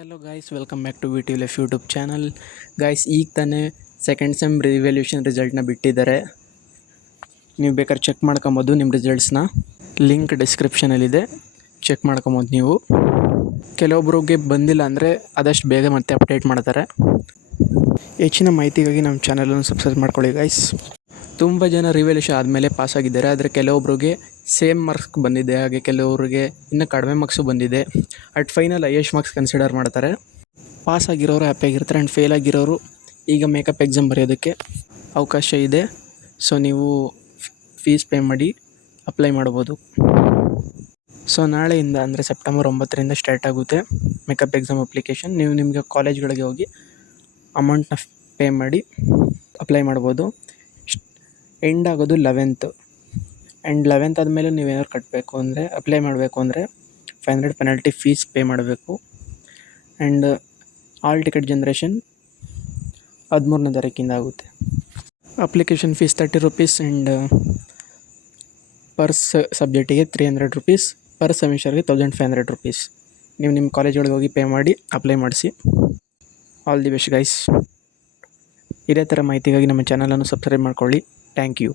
Hello guys, welcome back to V T life YouTube channel. Guys, ಈಗ ತಾನೇ second sem revaluation ರಿಸಲ್ಟ್ನ ಬಿಟ್ಟಿದ್ದಾರೆ. ನೀವು ಬೇಕಾದ್ರೆ ಚೆಕ್ ಮಾಡ್ಕೊಬೋದು ನಿಮ್ಮ ರಿಸಲ್ಟ್ಸ್ನ. ಲಿಂಕ್ ಡಿಸ್ಕ್ರಿಪ್ಷನಲ್ಲಿದೆ, ಚೆಕ್ ಮಾಡ್ಕೊಬೋದು ನೀವು. ಕೆಲವೊಬ್ರಿಗೆ ಬಂದಿಲ್ಲ ಅಂದರೆ ಆದಷ್ಟು ಬೇಗ ಮತ್ತೆ ಅಪ್ಡೇಟ್ ಮಾಡ್ತಾರೆ. ಹೆಚ್ಚಿನ ಮಾಹಿತಿಗಾಗಿ ನಮ್ಮ ಚಾನಲನ್ನು ಸಬ್ಸ್ಕ್ರೈಬ್ ಮಾಡ್ಕೊಳ್ಳಿ ಗೈಸ್. ತುಂಬ ಜನ ರಿವ್ಯಾಲ್ಯೂಷನ್ ಆದಮೇಲೆ ಪಾಸ್ ಆಗಿದ್ದಾರೆ, ಆದರೆ ಕೆಲವೊಬ್ರಿಗೆ ಸೇಮ್ ಮಾರ್ಕ್ಸ್ ಬಂದಿದೆ, ಹಾಗೆ ಕೆಲವರಿಗೆ ಇನ್ನೂ ಕಡಿಮೆ ಮಾರ್ಕ್ಸು ಬಂದಿದೆ. At final highest marks consider ಮಾಡ್ತಾರೆ. ಪಾಸ್ ಆಗಿರೋರು ಹ್ಯಾಪಿಯಾಗಿರ್ತಾರೆ ಆ್ಯಂಡ್ ಫೇಲ್ ಆಗಿರೋರು ಈಗ ಮೇಕಪ್ ಎಕ್ಸಾಮ್ ಬರೆಯೋದಕ್ಕೆ ಅವಕಾಶ ಇದೆ. ಸೊ ನೀವು ಫೀಸ್ ಪೇ ಮಾಡಿ ಅಪ್ಲೈ ಮಾಡ್ಬೋದು. ಸೊ ನಾಳೆಯಿಂದ ಅಂದರೆ ಸೆಪ್ಟೆಂಬರ್ 9ರಿಂದ ಸ್ಟಾರ್ಟ್ ಆಗುತ್ತೆ ಮೇಕಪ್ ಎಕ್ಸಾಮ್ ಅಪ್ಲಿಕೇಶನ್. ನೀವು ನಿಮಗೆ ಕಾಲೇಜ್ಗಳಿಗೆ ಹೋಗಿ ಅಮೌಂಟ್ನ ಪೇ ಮಾಡಿ ಅಪ್ಲೈ ಮಾಡ್ಬೋದು. ಎಂಡ್ ಆಗೋದು 11th ಆ್ಯಂಡ್ 11th ಆದಮೇಲೆ ನೀವೇನಾದ್ರು ಕಟ್ಟಬೇಕು ಅಂದರೆ, ಅಪ್ಲೈ ಮಾಡಬೇಕು ಅಂದರೆ 500 ಪೆನಾಲ್ಟಿ ಫೀಸ್ ಪೇ ಮಾಡಬೇಕು. ಆ್ಯಂಡ್ ಆಲ್ ಟಿಕೆಟ್ ಜನ್ರೇಷನ್ 13ನೇ ತಾರೀಕಿಂದ ಆಗುತ್ತೆ. Application fees 30 rupees and per ಸಬ್ಜೆಕ್ಟಿಗೆ 300 ರೂಪೀಸ್, ಪರ್ ಸೆಮಿಸ್ಟರ್ಗೆ 1500 ರೂಪೀಸ್. ನೀವು ನಿಮ್ಮ ಕಾಲೇಜ್ಗಳಿಗೆ ಹೋಗಿ ಪೇ ಮಾಡಿ ಅಪ್ಲೈ ಮಾಡಿಸಿ. All the best guys. ಇದೇ ಥರ ಮಾಹಿತಿಗಾಗಿ ನಮ್ಮ ಚಾನಲನ್ನು ಸಬ್ಸ್ಕ್ರೈಬ್ ಮಾಡ್ಕೊಳ್ಳಿ. Thank you.